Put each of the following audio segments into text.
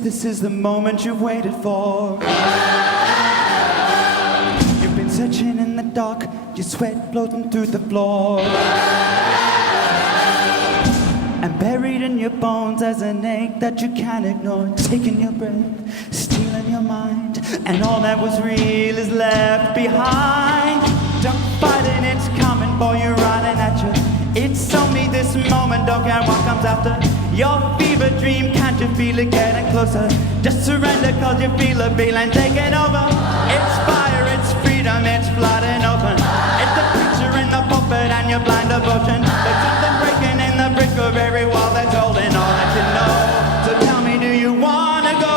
this is the moment you've waited for. You've been searching in the dark, your sweat floating through the floor. And buried in your bones as an ache that you can't ignore. Taking your breath, stealing your mind, and all that was real is left behind. Don't fight it, it's coming for you, running at you. It's only this moment, don't care what comes after. Your fever dream, can't you feel it getting closer? Just surrender cause you feel the feeling taking over. It's fire, it's freedom, it's flooding open. It's the picture in the pulpit and your blind devotion. There's something breaking in the brick of every wall that's holding all that you know. So tell me, do you wanna go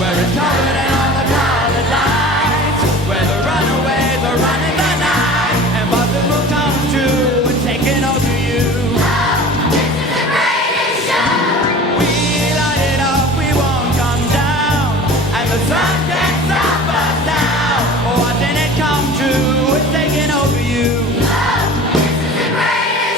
where it's covered in all the colored lights, where the runaways are running the night, and buzzes will come true and taking over you. This is the greatest show. We light it up, we won't come down, and the sun can't stop us now. Watching it come true, it's taking over you. This is the greatest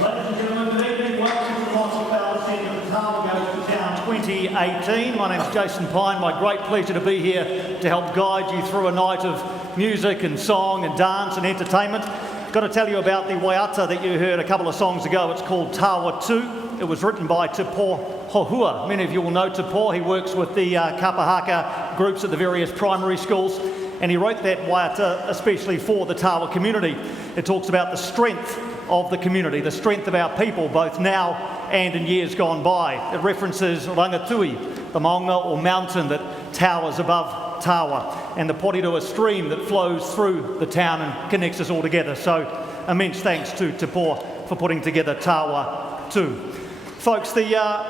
Ladies and gentlemen, good evening. Welcome to the Hospitality Centre of Tawa Goes to Town 2018. My name's Jason Pine. My great pleasure to be here to help guide you through a night of music and song and dance and entertainment. Got to tell you about the waiata that you heard a couple of songs ago. It's called Tawa 2. It was written by Te Pō Hohua. Many of you will know Te Pō. He works with the kapahaka groups at the various primary schools, and he wrote that waiata especially for the Tawa community. It talks about the strength of the community, the strength of our people, both now and in years gone by. It references Rangatui, the maunga or mountain that towers above Tawa, and the Porirua stream that flows through the town and connects us all together. So immense thanks to Te Pō for putting together Tawa 2. Folks, the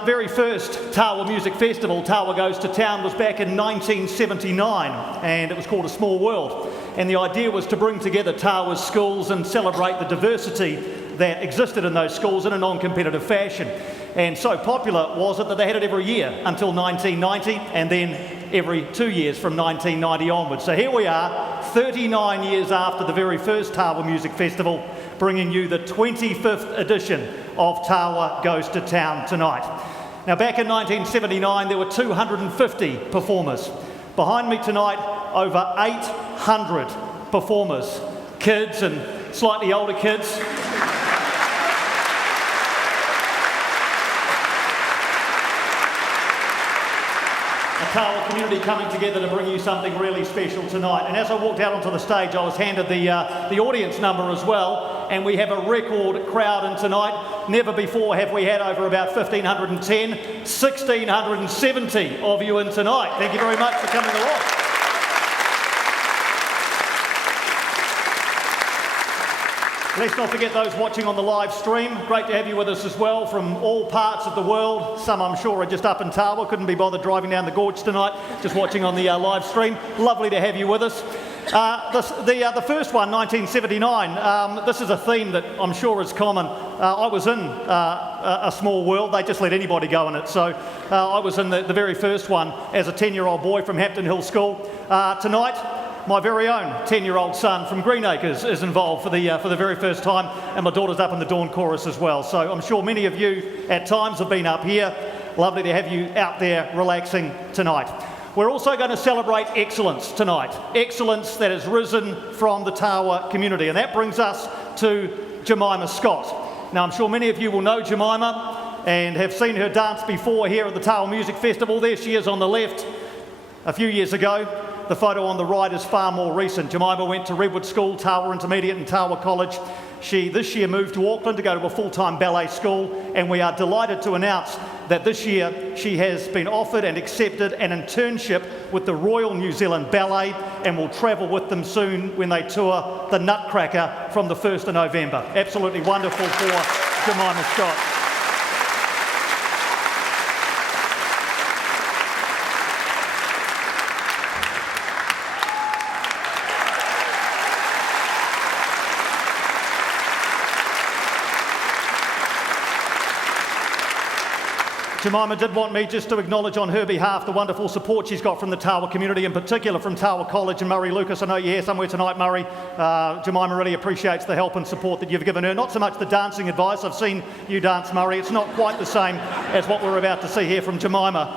very first Tawa Music Festival, Tawa Goes to Town, was back in 1979, and it was called A Small World. And the idea was to bring together Tawa's schools and celebrate the diversity that existed in those schools in a non-competitive fashion. And so popular was it that they had it every year until 1990, and then every 2 years from 1990 onwards. So here we are, 39 years after the very first Tawa Music Festival, bringing you the 25th edition of Tawa Goes to Town tonight. Now, back in 1979, there were 250 performers. Behind me tonight, over 800 performers, kids and slightly older kids. Tawa community coming together to bring you something really special tonight. And as I walked out onto the stage, I was handed the audience number as well, and we have a record crowd in tonight. Never before have we had over about 1,510, 1,670 of you in tonight. Thank you very much for coming along. Let's not forget those watching on the live stream. Great to have you with us as well from all parts of the world. Some, I'm sure, are just up in Tawa, couldn't be bothered driving down the gorge tonight, just watching on the live stream. Lovely to have you with us. The first one, 1979, this is a theme that I'm sure is common. I was in A Small World. They just let anybody go in it. So I was in the very first one as a 10-year-old boy from Hampton Hill School. Tonight, my very own 10-year-old son from Greenacres is involved for the very first time, and my daughter's up in the Dawn Chorus as well. So I'm sure many of you at times have been up here. Lovely to have you out there relaxing tonight. We're also going to celebrate excellence tonight. Excellence that has risen from the Tawa community, and that brings us to Jemima Scott. Now, I'm sure many of you will know Jemima and have seen her dance before here at the Tawa Music Festival. There she is on the left a few years ago. The photo on the right is far more recent. Jemima went to Redwood School, Tawa Intermediate and Tawa College. She this year moved to Auckland to go to a full-time ballet school, and we are delighted to announce that this year she has been offered and accepted an internship with the Royal New Zealand Ballet and will travel with them soon when they tour the Nutcracker from the 1st of November. Absolutely wonderful for Jemima Scott. Jemima did want me just to acknowledge on her behalf the wonderful support she's got from the Tawa community, in particular from Tawa College and Murray Lucas. I know you're here somewhere tonight, Murray. Jemima really appreciates the help and support that you've given her. Not so much the dancing advice. I've seen you dance, Murray. It's not quite the same as what we're about to see here from Jemima.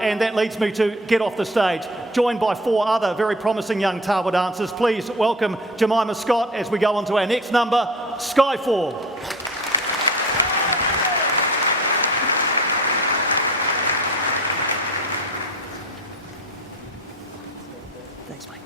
And that leads me to get off the stage, joined by 4 other very promising young Tawa dancers. Please welcome Jemima Scott as we go on to our next number, Skyfall. Thanks, mate.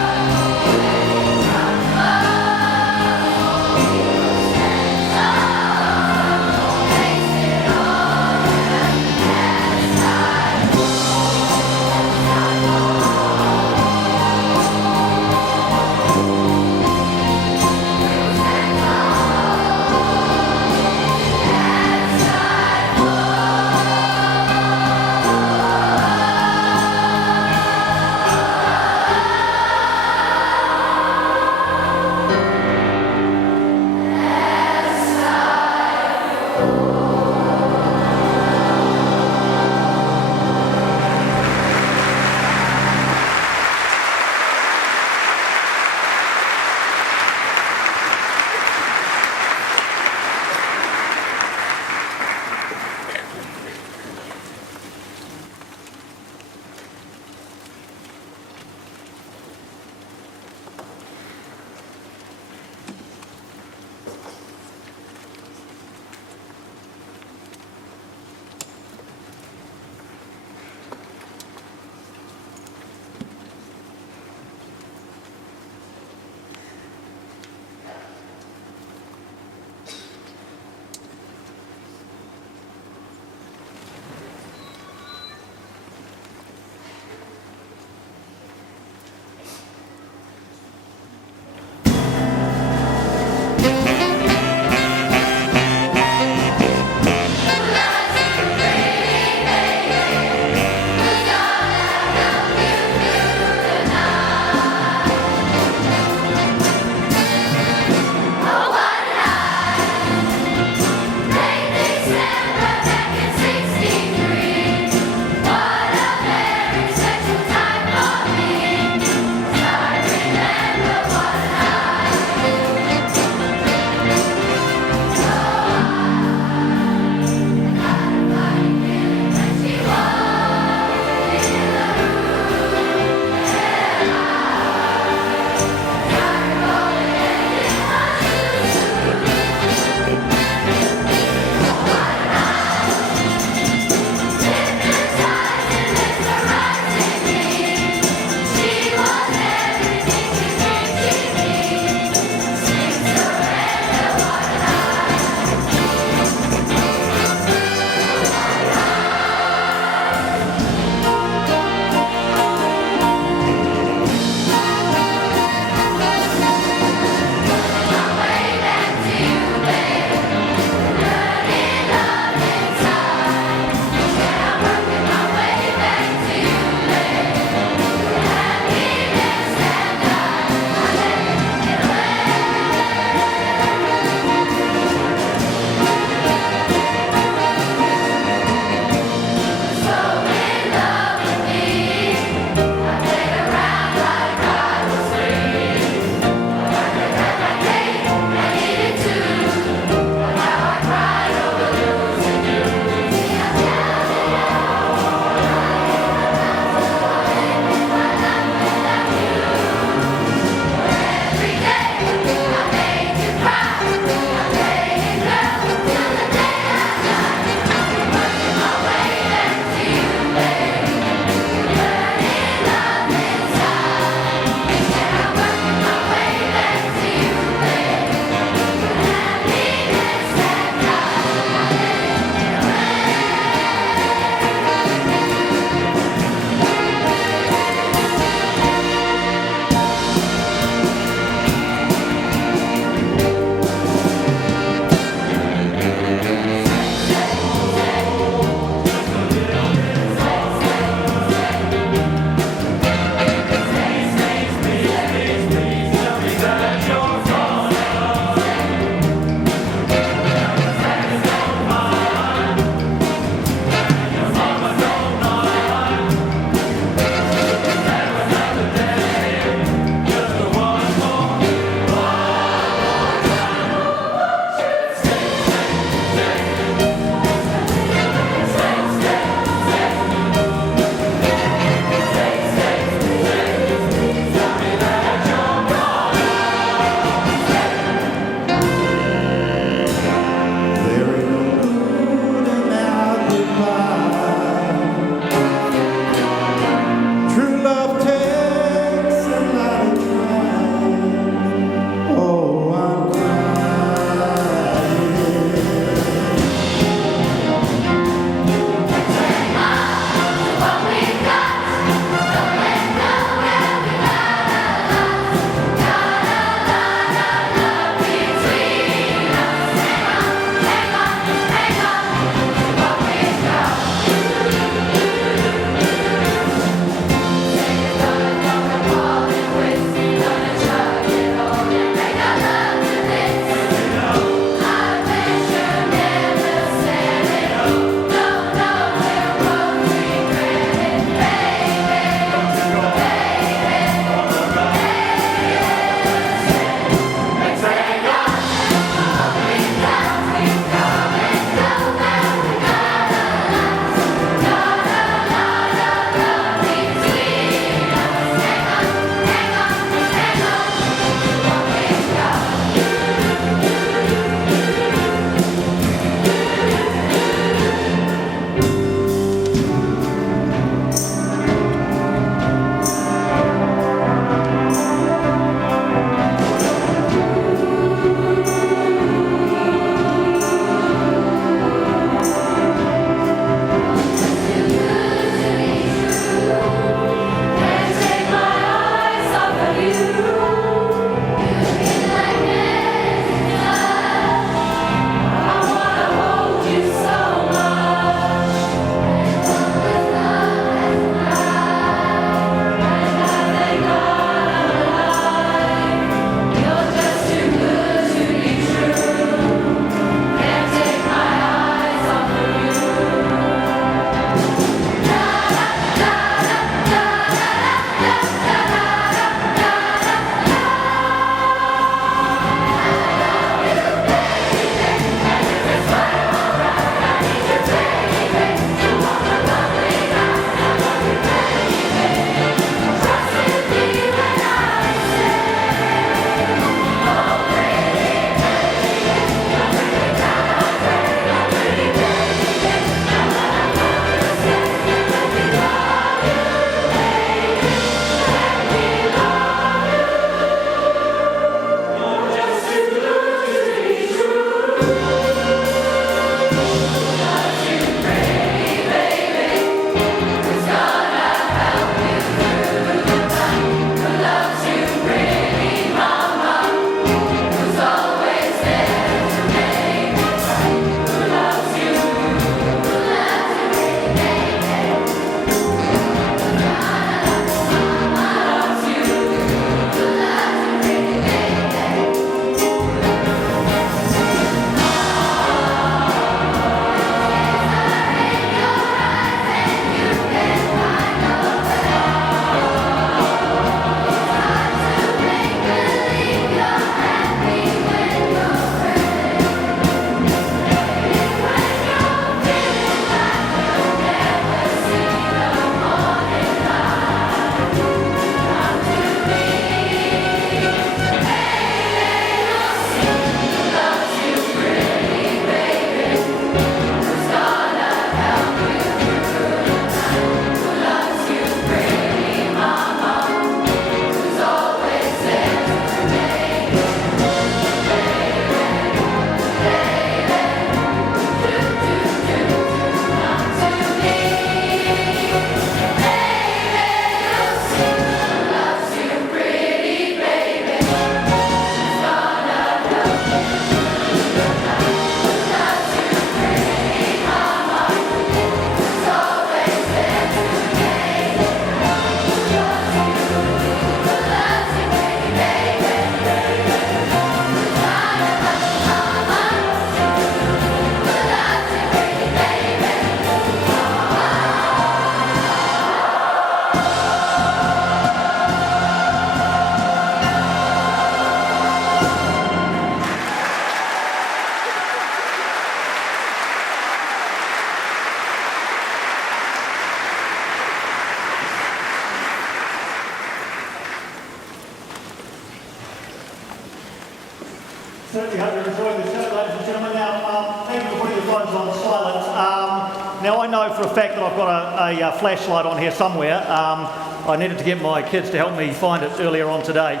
Certainly hope you're enjoying the show, ladies and gentlemen. Now, thank you for putting your phones on silent. Now, I know for a fact that I've got a flashlight on here somewhere. I needed to get my kids to help me find it earlier on today.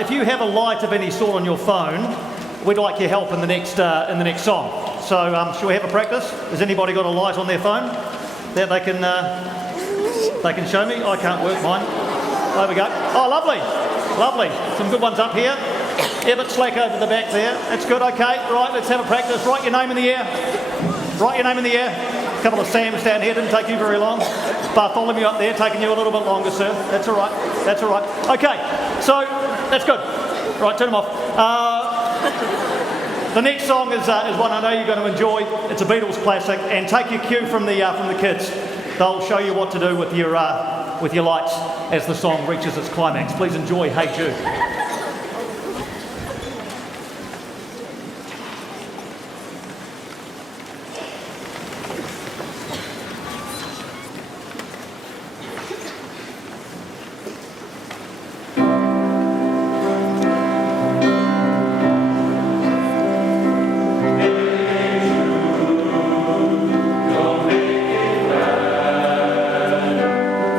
If you have a light of any sort on your phone, we'd like your help in the next song. So, shall we have a practice? Has anybody got a light on their phone that they can show me? I can't work mine. There we go. Oh, lovely, lovely. Some good ones up here. Yeah, but slack over the back there. That's good. Okay, right. Let's have a practice. Write your name in the air. Write your name in the air. A couple of Sams down here. Didn't take you very long. Bartholomew up there, taking you a little bit longer, sir. That's all right. That's all right. Okay, so that's good. Right, turn them off. The next song is one I know you're going to enjoy. It's a Beatles classic, and take your cue from the kids. They'll show you what to do with your lights as the song reaches its climax. Please enjoy Hey Jude.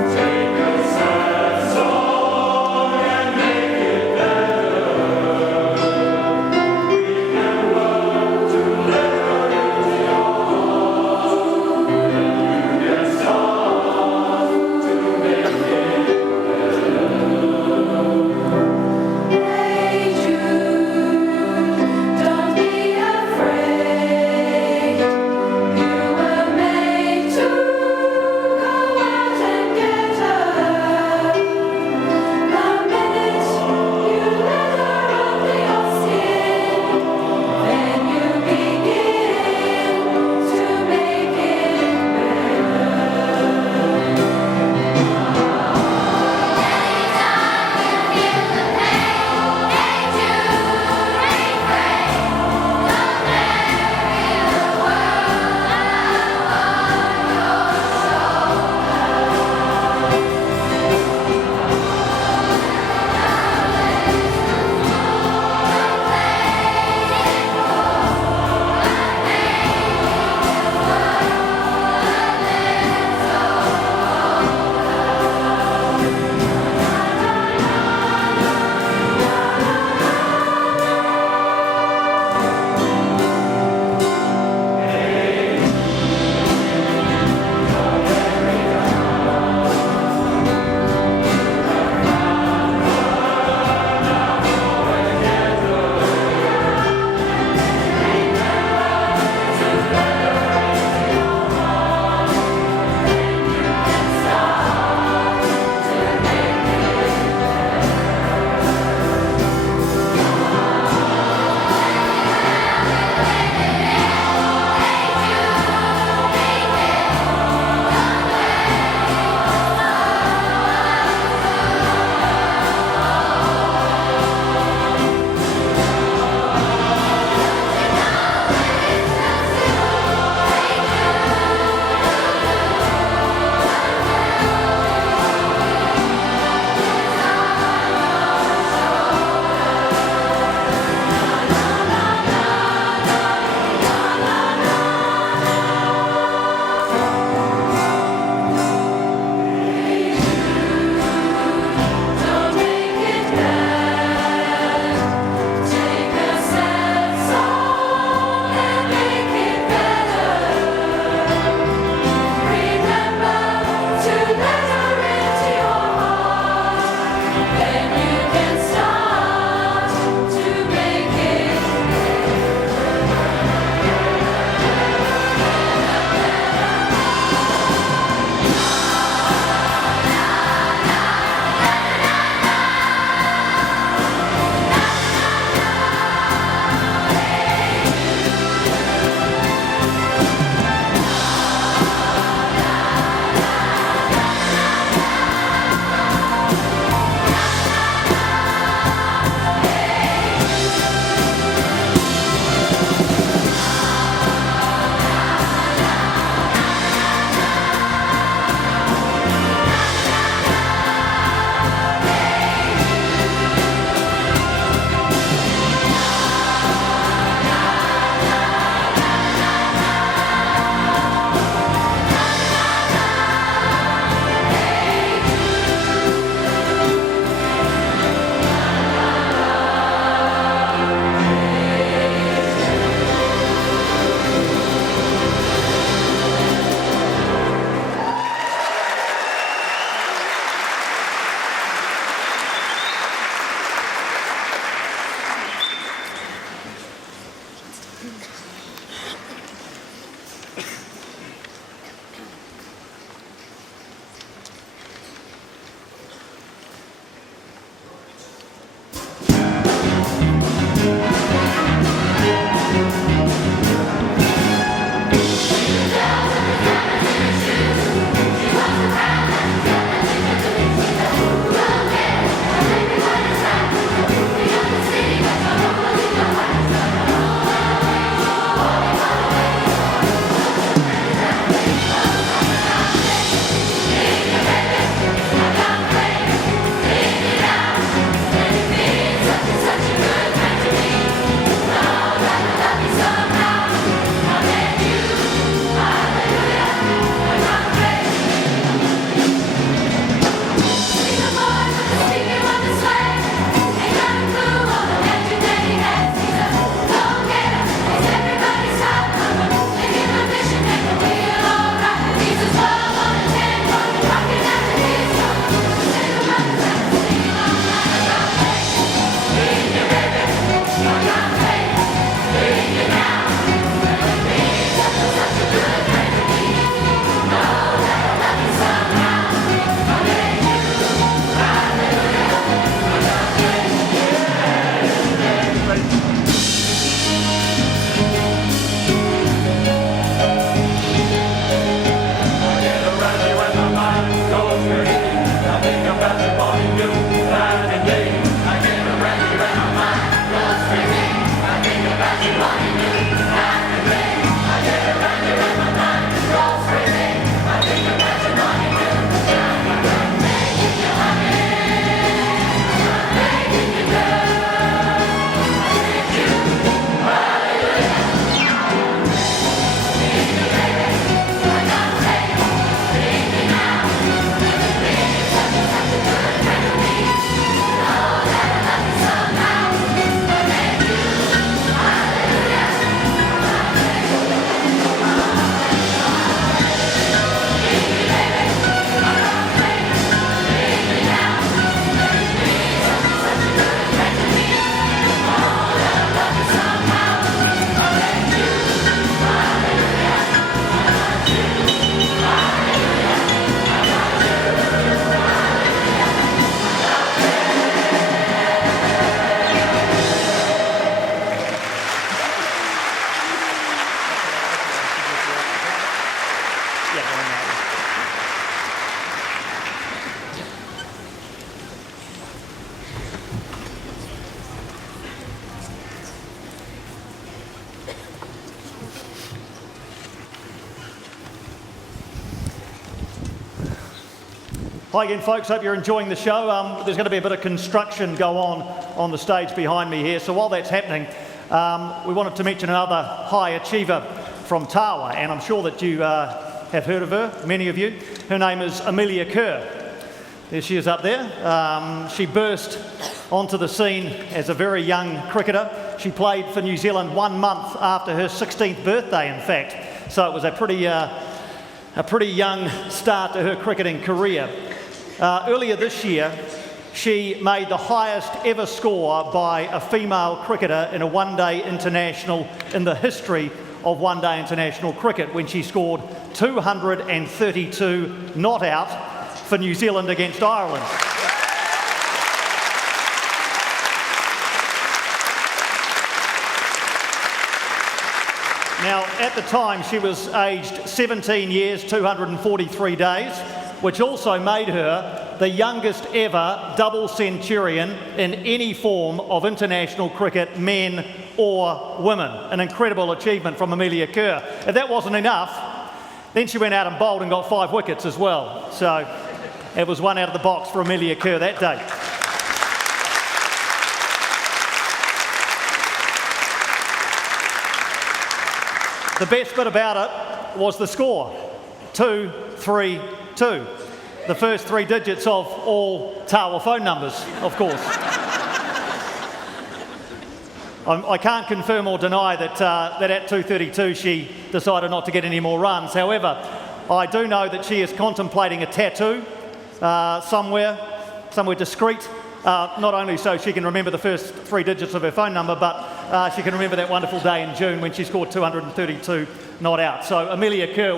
Take a sad song and make it better. Hi again, folks. Hope you're enjoying the show. There's going to be a bit of construction go on the stage behind me here. So while that's happening, we wanted to mention another high achiever from Tawa, and I'm sure that you have heard of her, many of you. Her name is Amelia Kerr. There she is up there. She burst onto the scene as a very young cricketer. She played for New Zealand 1 month after her 16th birthday, in fact. So it was a pretty young start to her cricketing career. Earlier this year, she made the highest ever score by a female cricketer in a one-day international in the history of one-day international cricket, when she scored 232 not out for New Zealand against Ireland. Now, at the time, she was aged 17 years, 243 days, which also made her the youngest ever double centurion in any form of international cricket, men or women. An incredible achievement from Amelia Kerr. If that wasn't enough, then she went out and bowled and got 5 wickets as well. So it was one out of the box for Amelia Kerr that day. The best bit about it was the score, 2-3-2. The first 3 digits of all Tawa phone numbers, of course. I can't confirm or deny that at 2:32 she decided not to get any more runs. However, I do know that she is contemplating a tattoo somewhere discreet, not only so she can remember the first 3 digits of her phone number, but she can remember that wonderful day in June when she scored 232 not out. So Amelia Kerr,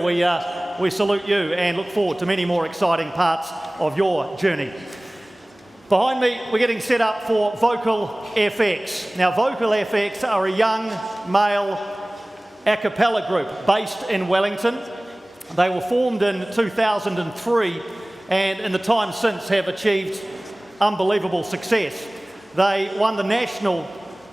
we salute you and look forward to many more exciting parts of your journey. Behind me, we're getting set up for Vocal FX. Now, Vocal FX are a young male a cappella group based in Wellington. They were formed in 2003 and in the time since have achieved unbelievable success. They won the National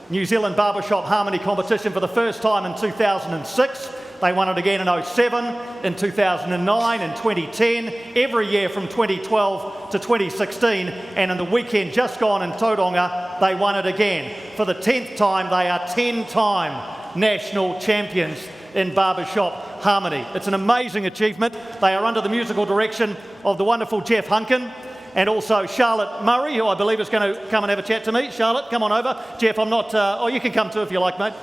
New Zealand Barbershop Harmony Competition for the first time in 2006. They won it again in 2007, in 2009, in 2010, every year from 2012 to 2016, and in the weekend just gone in Tauranga, they won it again. For the 10th time, they are 10-time national champions in barbershop harmony. It's an amazing achievement. They are under the musical direction of the wonderful Jeff Hunkin, and also Charlotte Murray, who I believe is going to come and have a chat to me. Charlotte, come on over. Jeff, I'm not... you can come too if you like, mate.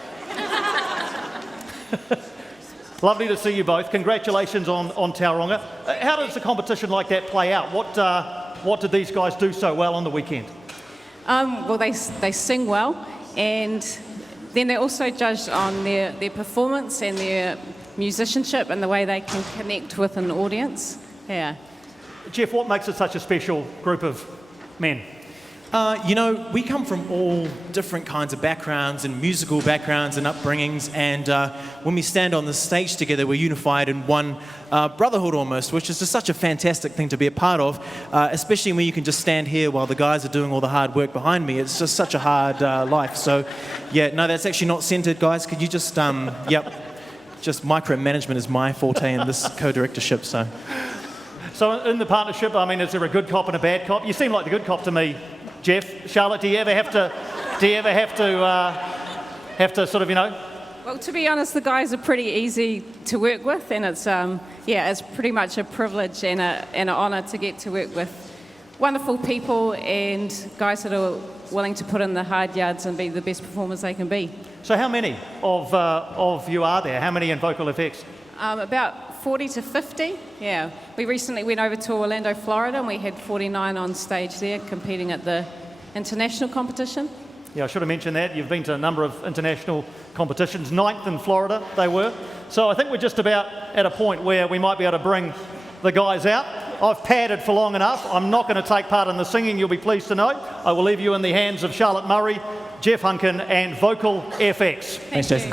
Lovely to see you both. Congratulations on Tauranga. How does a competition like that play out? What did these guys do so well on the weekend? Well, they sing well, and then they're also judged on their performance and their musicianship and the way they can connect with an audience. Yeah. Jeff, what makes it such a special group of men? We come from all different kinds of backgrounds and musical backgrounds and upbringings, and when we stand on the stage together, we're unified in one brotherhood almost, which is just such a fantastic thing to be a part of, especially when you can just stand here while the guys are doing all the hard work behind me. It's just such a hard life. So, yeah, no, that's actually not centered, guys. Could you just, just micromanagement is my forte in this co-directorship, so. So in the partnership, I mean, is there a good cop and a bad cop? You seem like the good cop to me, Jeff. Charlotte, do you ever have to sort of, Well, to be honest, the guys are pretty easy to work with, and it's it's pretty much a privilege and an honour to get to work with wonderful people and guys that are willing to put in the hard yards and be the best performers they can be. So how many of you are there? How many in Vocal FX? About 40 to 50, yeah. We recently went over to Orlando, Florida, and we had 49 on stage there competing at the international competition. Yeah, I should have mentioned that. You've been to a number of international competitions, 9th in Florida they were. So I think we're just about at a point where we might be able to bring the guys out. I've padded for long enough. I'm not going to take part in the singing, you'll be pleased to know. I will leave you in the hands of Charlotte Murray, Jeff Hunkin and Vocal FX. Thanks, Jason.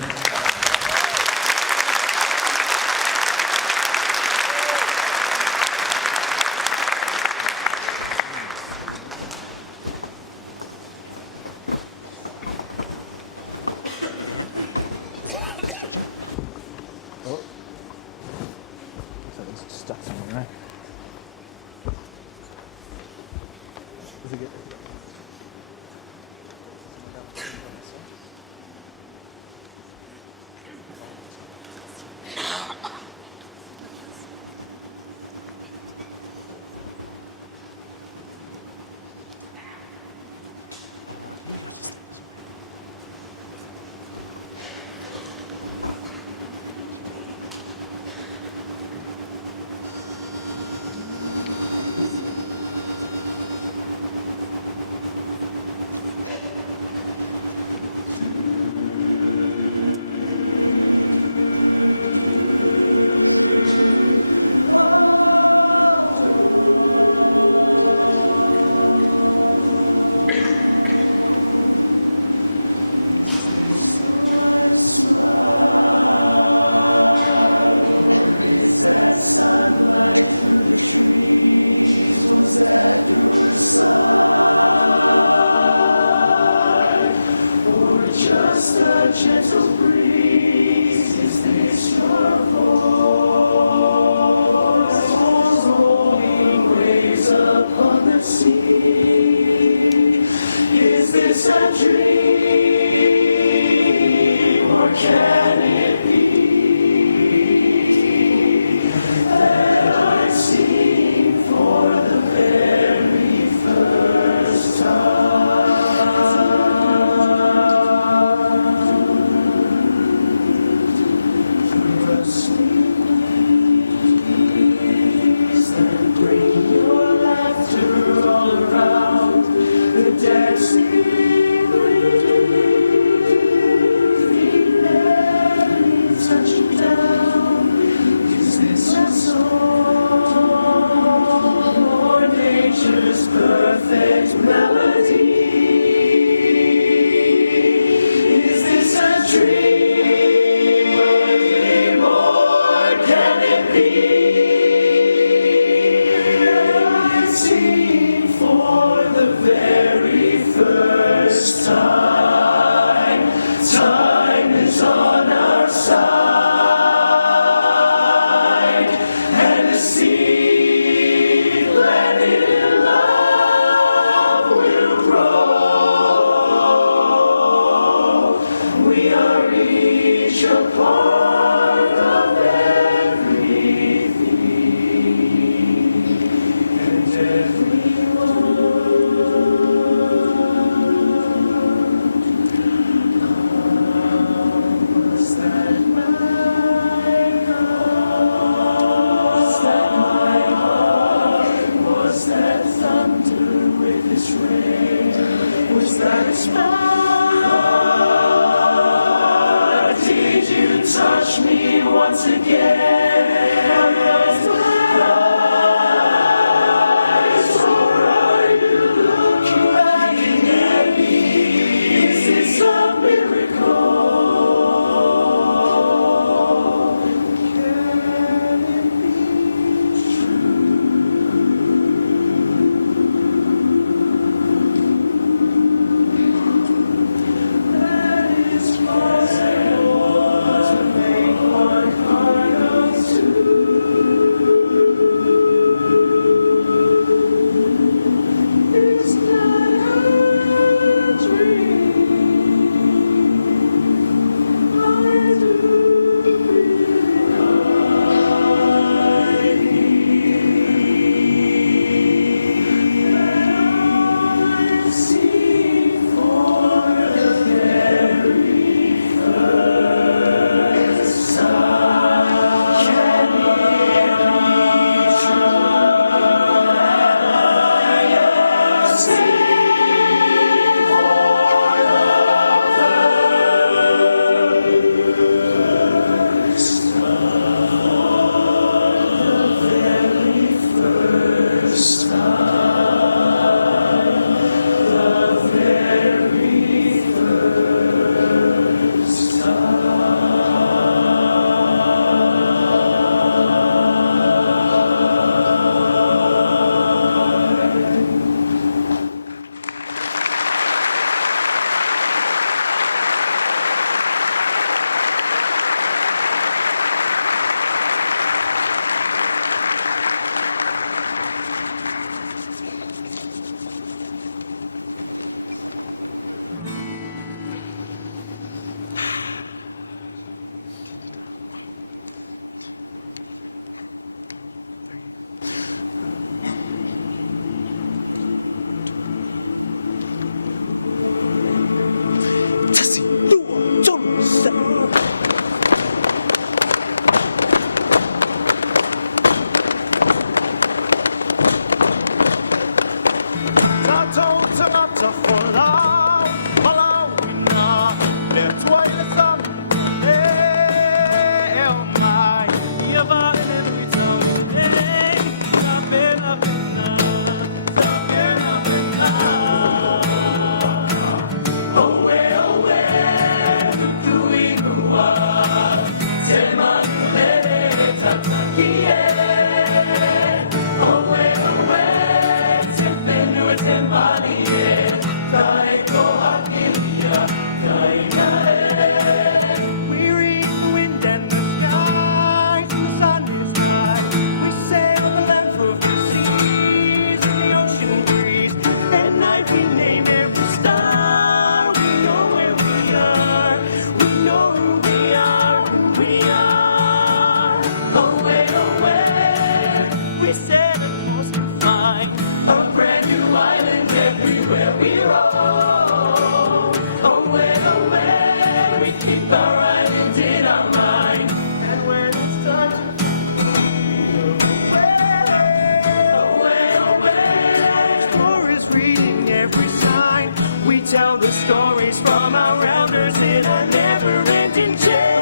tell the stories from our elders in a never-ending chain.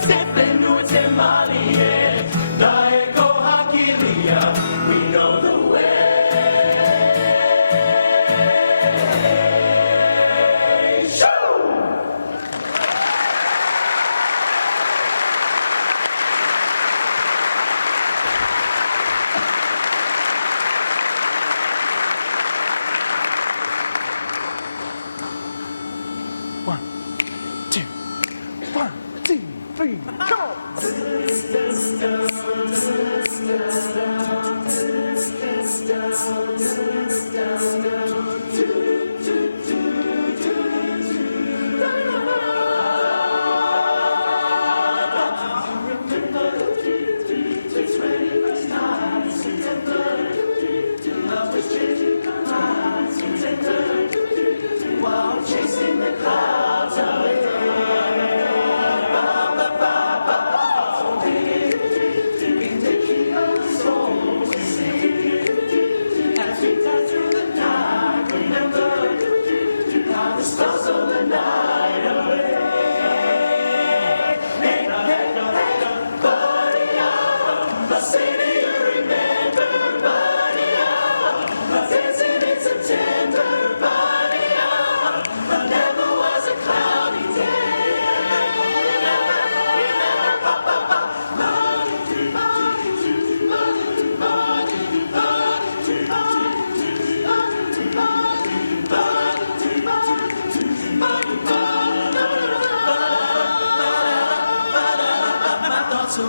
Stephen Nutem Maliye, Daeko Hakilia, we know the way.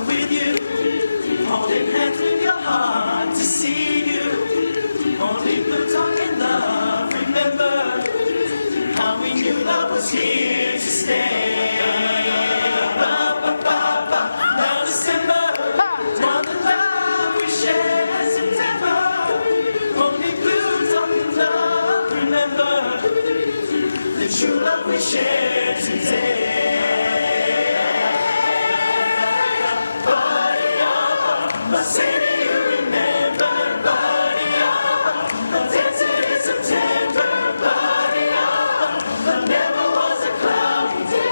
With you, holding hands with your heart to see you. Only blue talking love. Remember how we knew love was here to stay. Ba, ba, ba, ba. Now December, now the love we share. September, only blue talking love. Remember the true love we share today. City you remember, body up. A desert in September, body up. But never was a cloudy day.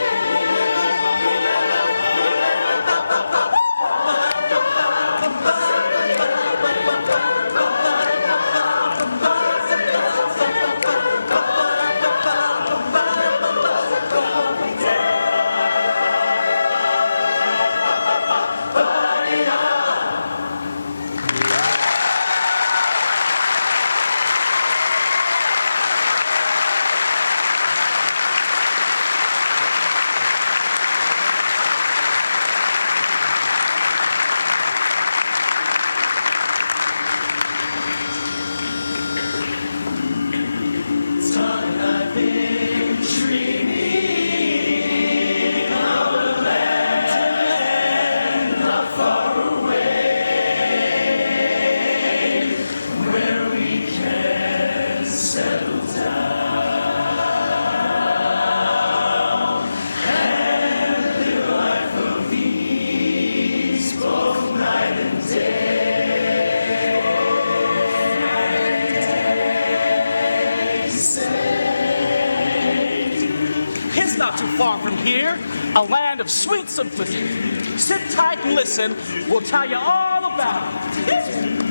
Far from here, a land of sweet simplicity. Sit tight and listen. We'll tell you all about it.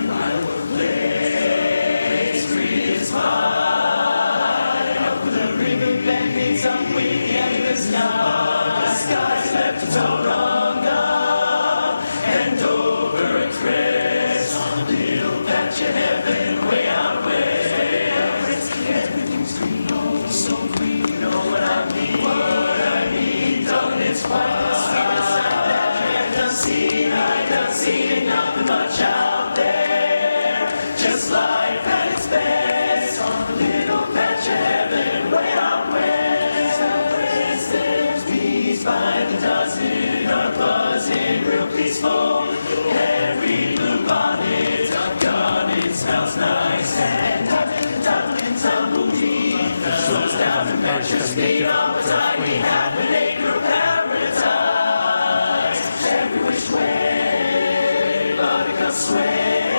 Sway,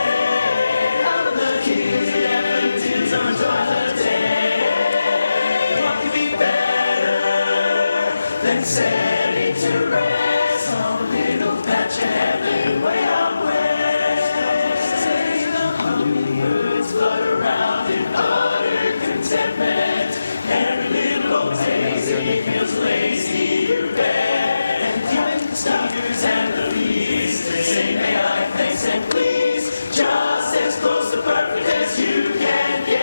out of the keys, the towards the day. and setting to rest on a little patch of heaven way out west. Sing the hummingbirds float around in utter contentment. Every little old daisy feels lazy, you bet. And the stars and the leaves, they say may I thanks and please, just as close to perfect as you can get.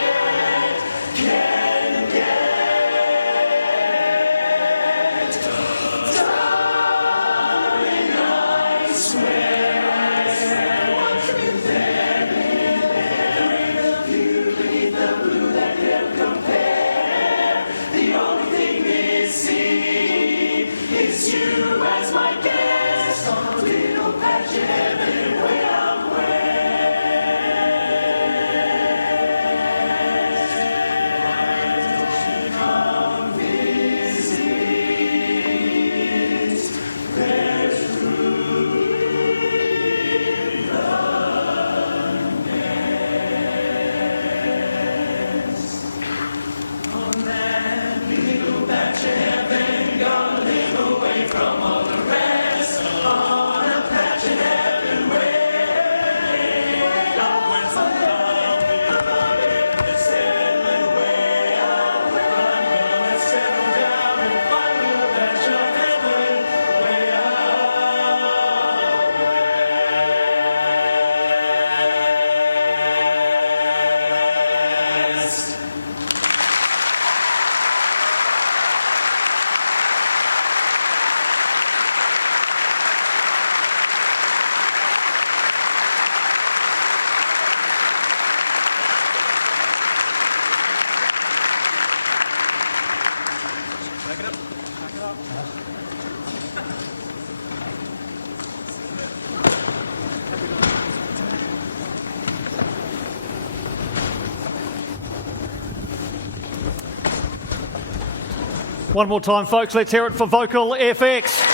Darling, I swear, once we've been the view beneath the blue that can compare. The only thing missing is you as my guest on a little patch of heaven way out west. Come visit, there's on that little patch of heaven, gonna live away from all the rest. On a patch of heaven way out west, sailing way out where I'm gonna settle down and find a little patch of heaven way out west. One more time, folks. Let's hear it for Vocal FX.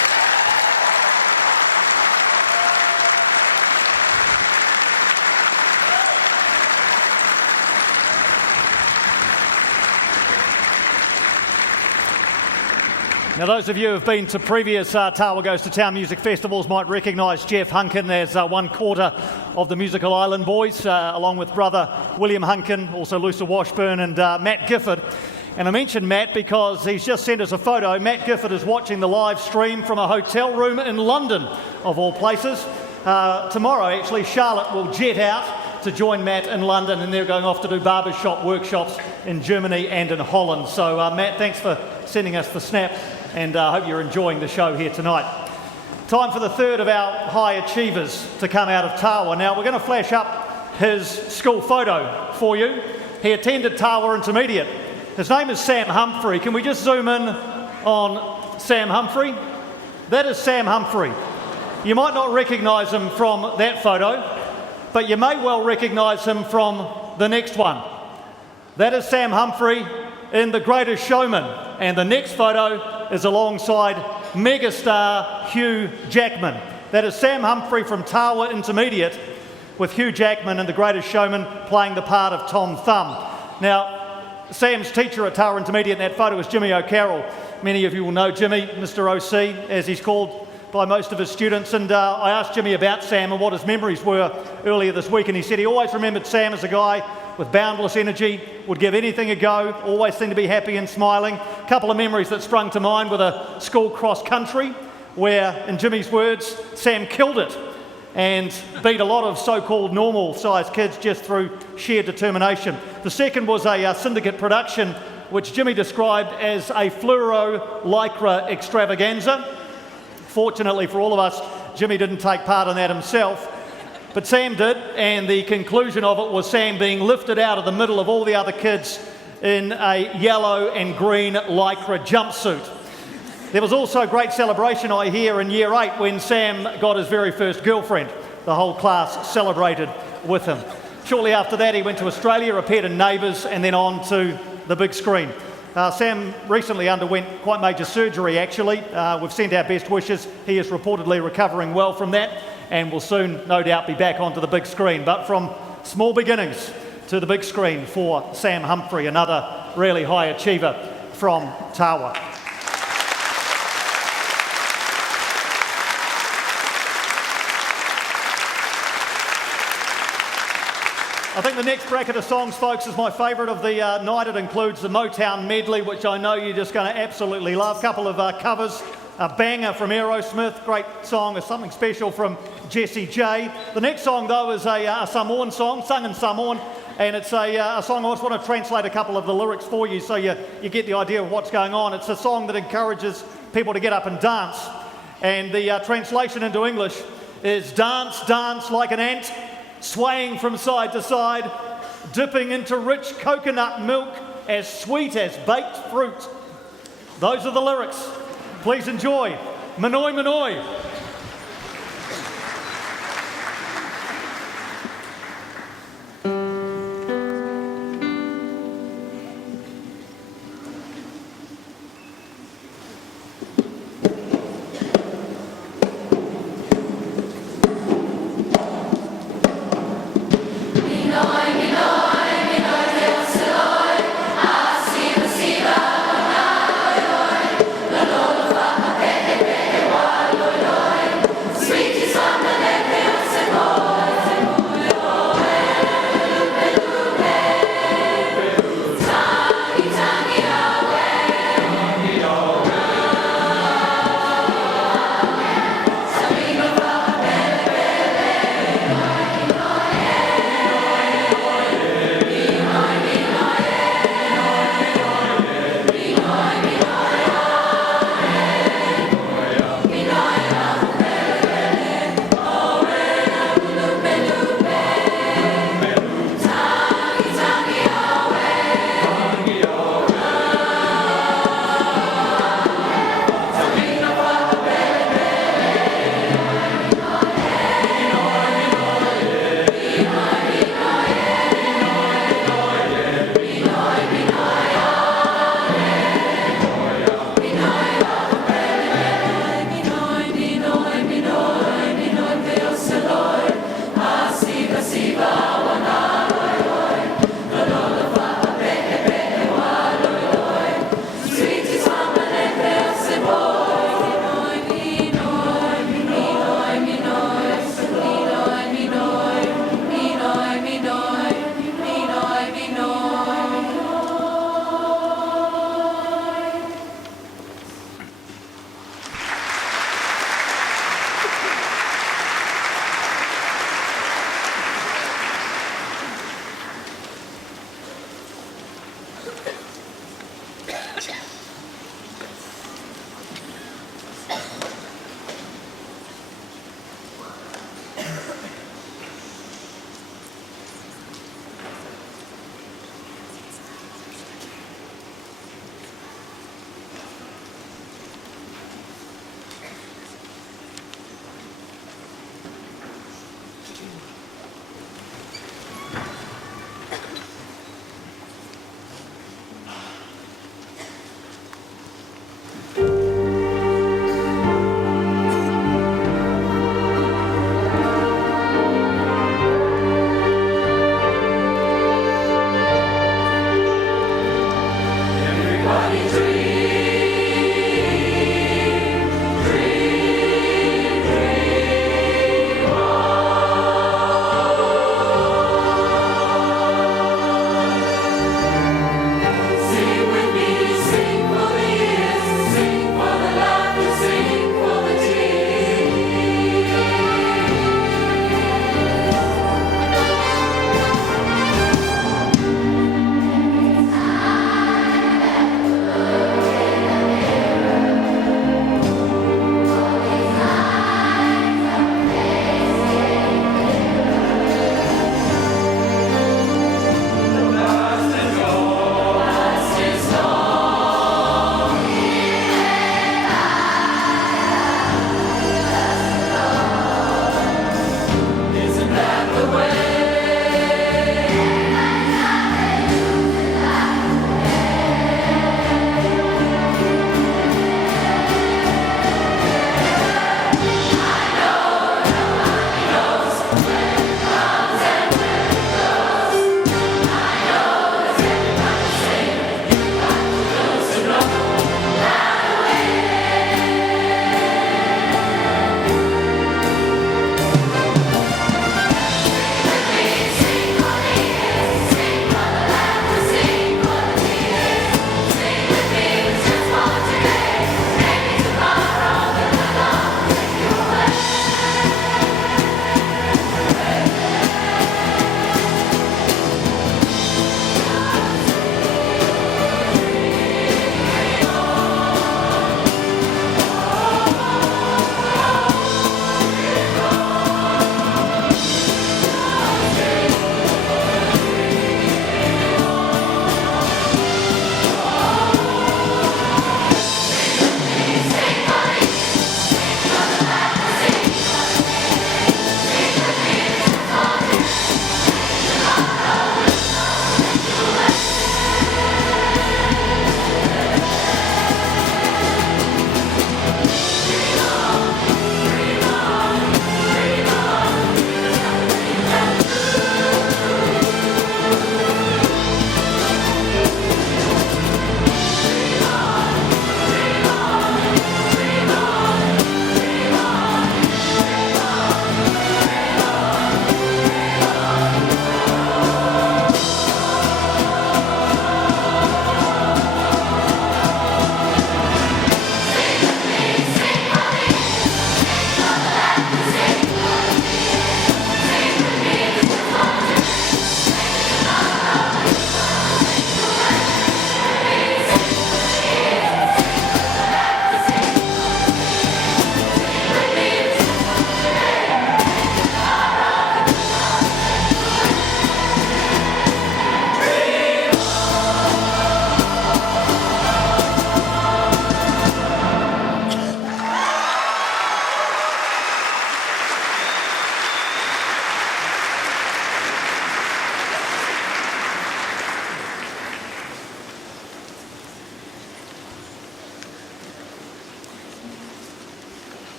Now, those of you who have been to previous Tawa Goes to Town music festivals might recognise Jeff Hunkin as one quarter of the Musical Island Boys, along with brother William Hunkin, also Lusa Washburn and Matt Gifford. And I mentioned Matt because he's just sent us a photo. Matt Gifford is watching the live stream from a hotel room in London, of all places. Tomorrow, actually, Charlotte will jet out to join Matt in London, and they're going off to do barbershop workshops in Germany and in Holland. So, Matt, thanks for sending us the snap, and I hope you're enjoying the show here tonight. Time for the third of our high achievers to come out of Tawa. Now, we're going to flash up his school photo for you. He attended Tawa Intermediate. His name is Sam Humphrey. Can we just zoom in on Sam Humphrey? That is Sam Humphrey. You might not recognise him from that photo, but you may well recognise him from the next one. That is Sam Humphrey in The Greatest Showman. And the next photo is alongside megastar Hugh Jackman. That is Sam Humphrey from Tawa Intermediate with Hugh Jackman in The Greatest Showman playing the part of Tom Thumb. Now, Sam's teacher at Tawa Intermediate in that photo is Jimmy O'Carroll. Many of you will know Jimmy, Mr. OC, as he's called by most of his students. And I asked Jimmy about Sam and what his memories were earlier this week, and he said he always remembered Sam as a guy with boundless energy, would give anything a go, always seemed to be happy and smiling. A couple of memories that sprung to mind with a school cross country where, in Jimmy's words, Sam killed it and beat a lot of so-called normal-sized kids just through sheer determination. The second was a syndicate production which Jimmy described as a fluoro lycra extravaganza. Fortunately for all of us, Jimmy didn't take part in that himself, but Sam did, and the conclusion of it was Sam being lifted out of the middle of all the other kids in a yellow and green lycra jumpsuit. There was also a great celebration, I hear, in Year 8 when Sam got his very first girlfriend. The whole class celebrated with him. Shortly after that, he went to Australia, appeared in Neighbours, and then on to the big screen. Sam recently underwent quite major surgery, actually. We've sent our best wishes. He is reportedly recovering well from that and will soon, no doubt, be back onto the big screen. But from small beginnings to the big screen for Sam Humphrey, another really high achiever from Tawa. I think the next bracket of songs, folks, is my favourite of the night. It includes the Motown medley, which I know you're just going to absolutely love. A couple of covers, a banger from Aerosmith, great song, Something Special from Jessie J. The next song, though, is a Samoan song, sung in Samoan, and it's a song. I just want to translate a couple of the lyrics for you so you get the idea of what's going on. It's a song that encourages people to get up and dance, and the translation into English is dance, dance like an ant, swaying from side to side, dipping into rich coconut milk as sweet as baked fruit. Those are the lyrics. Please enjoy. Monoi Monoi. Siva,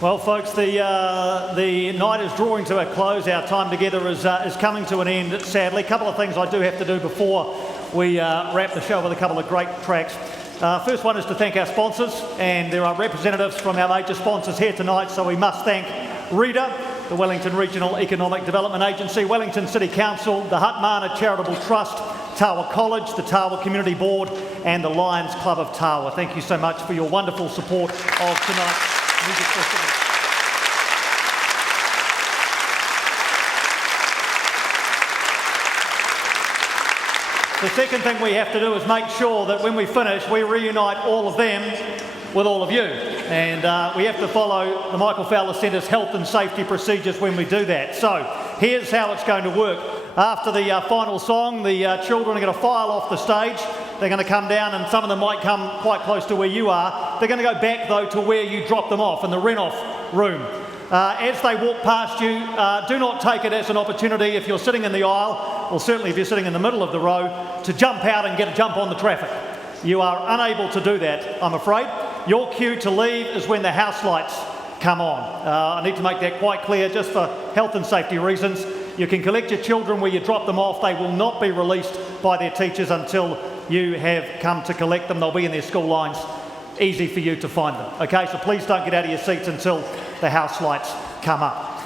Well, folks, the night is drawing to a close. Our time together is coming to an end, sadly. A couple of things I do have to do before we wrap the show with a couple of great tracks. First one is to thank our sponsors, and there are representatives from our major sponsors here tonight, so we must thank READA, the Wellington Regional Economic Development Agency, Wellington City Council, the Hatmana Charitable Trust, Tawa College, the Tawa Community Board, and the Lions Club of Tawa. Thank you so much for your wonderful support of tonight's music festival. The second thing we have to do is make sure that when we finish, we reunite all of them with all of you. And we have to follow the Michael Fowler Centre's health and safety procedures when we do that. So here's how it's going to work. After the final song, the children are going to file off the stage. They're going to come down, and some of them might come quite close to where you are. They're going to go back, though, to where you dropped them off, in the rent-off room. As they walk past you, do not take it as an opportunity, if you're sitting in the aisle, or certainly if you're sitting in the middle of the row, to jump out and get a jump on the traffic. You are unable to do that, I'm afraid. Your cue to leave is when the house lights come on. I need to make that quite clear, just for health and safety reasons. You can collect your children where you drop them off. They will not be released by their teachers until you have come to collect them. They'll be in their school lines, easy for you to find them. Okay, so please don't get out of your seats until the house lights come up.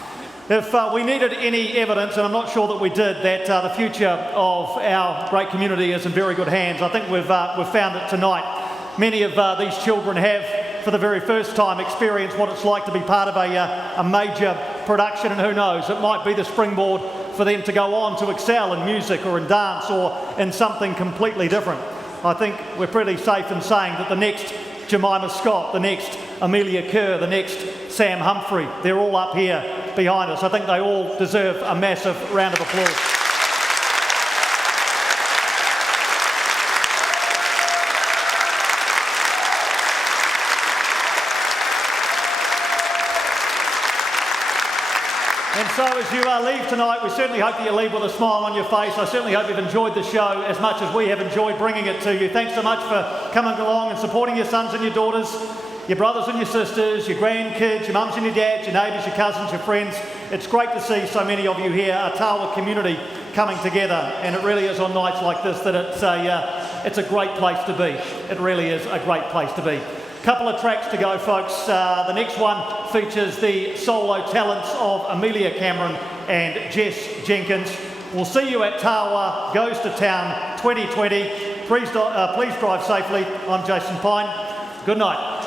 If we needed any evidence, and I'm not sure that we did, that the future of our great community is in very good hands, I think we've found it tonight. Many of these children have, for the very first time, experienced what it's like to be part of a major production, and who knows, it might be the springboard for them to go on to excel in music or in dance or in something completely different. I think we're pretty safe in saying that the next Jemima Scott, the next Amelia Kerr, the next Sam Humphrey, they're all up here behind us. I think they all deserve a massive round of applause. And so as you leave tonight, we certainly hope that you leave with a smile on your face. I certainly hope you've enjoyed the show as much as we have enjoyed bringing it to you. Thanks so much for coming along and supporting your sons and your daughters, your brothers and your sisters, your grandkids, your mums and your dads, your neighbours, your cousins, your friends. It's great to see so many of you here, a Tawa community coming together, and it really is on nights like this that it's a great place to be. It really is a great place to be. Couple of tracks to go, folks. The next one features the solo talents of Amelia Cameron and Jess Jenkins. We'll see you at Tawa Goes to Town 2020. Please drive safely. I'm Jason Pine. Good night.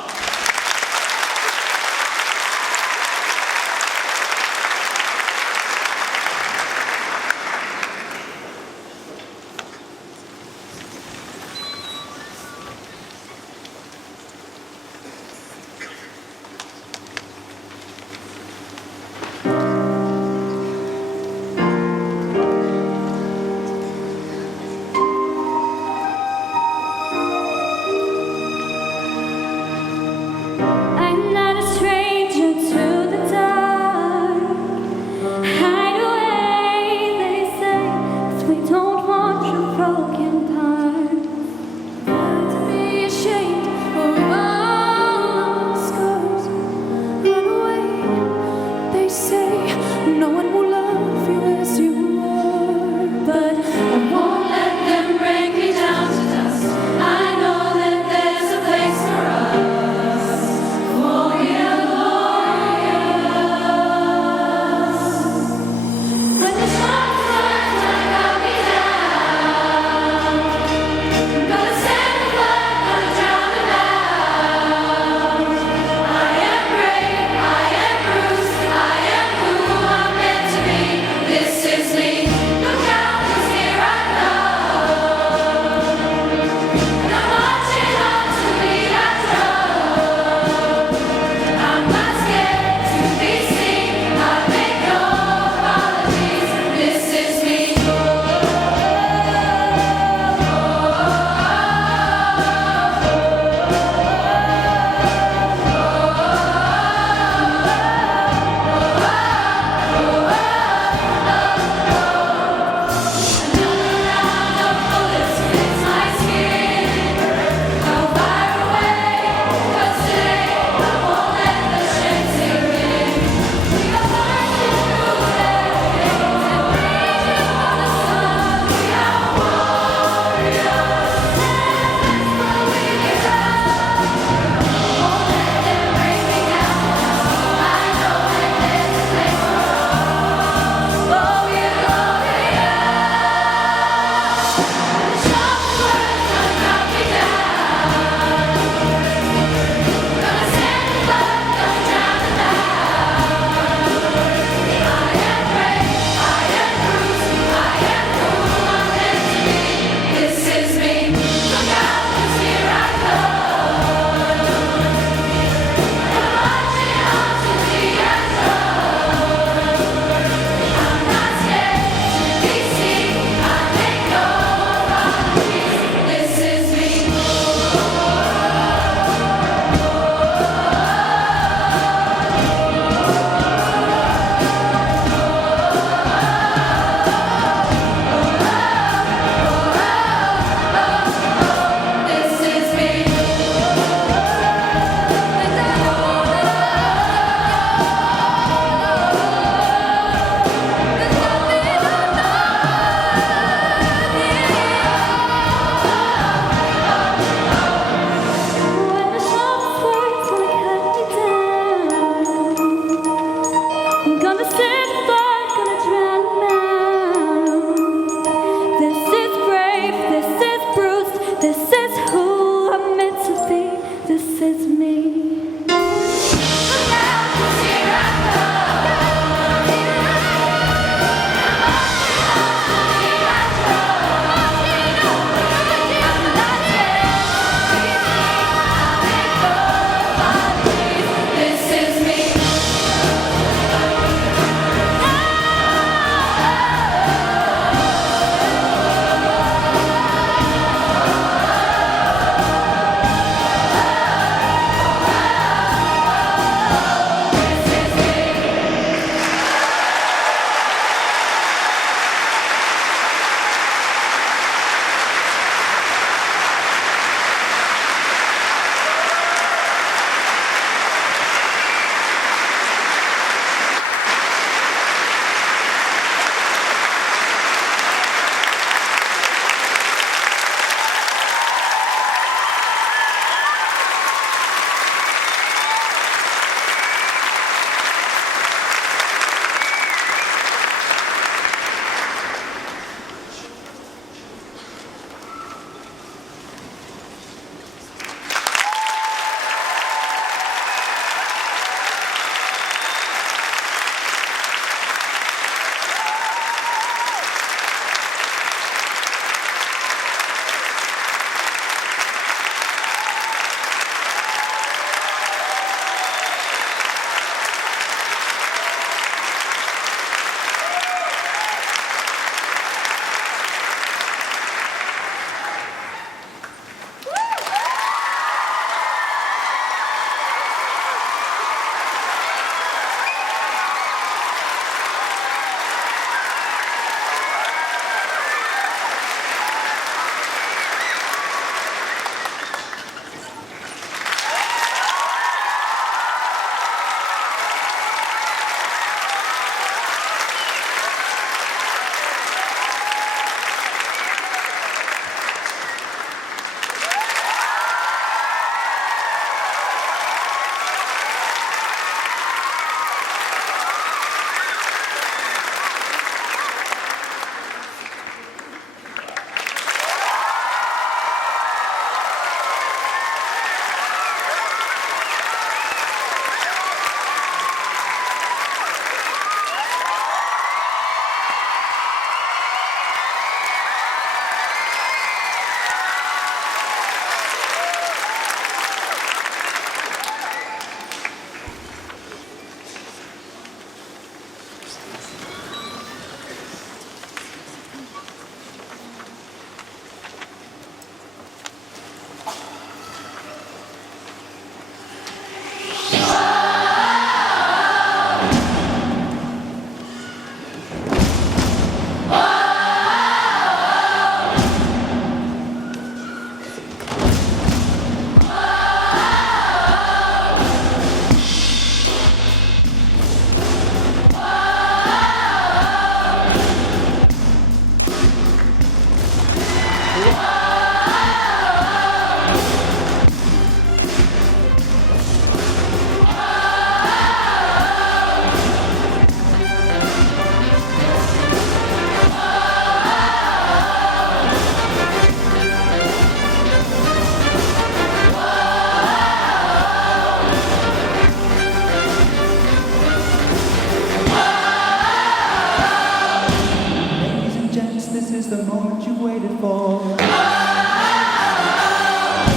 before.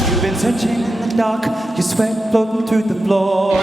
You've been searching in the dark, your sweat floating through the floor.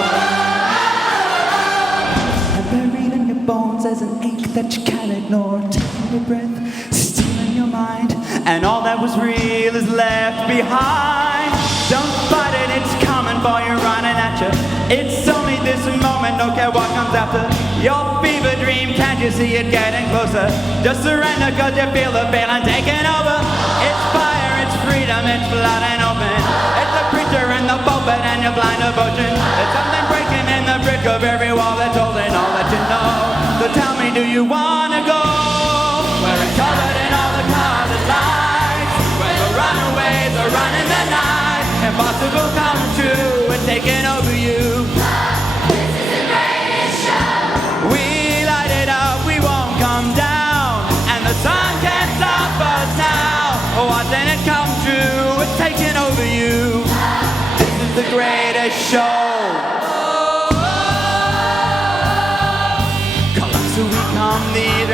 And buried in your bones there's an ache that you can't ignore. Taking your breath, stealing your mind, and all that was real is left behind. Don't fight it, it's coming for you, running at you. It's only this moment, don't care what comes after. Your fever dream, can't you see it getting closer? Just surrender cause you feel the feeling taking over. It's fire, it's freedom, it's blood and open. It's the preacher and the pulpit and your blind devotion. It's something breaking in the brick of every wall that's holding all that you know. So tell me, do you wanna go? Where it's covered in all the colored lights, where the runaways are running the night. Impossible come true, we're taking over you. This is the greatest show. We light it up, we won't come down, and the sun can't stop us now. Watching it come true, we're taking over you. This is the greatest show. Colossal we come, these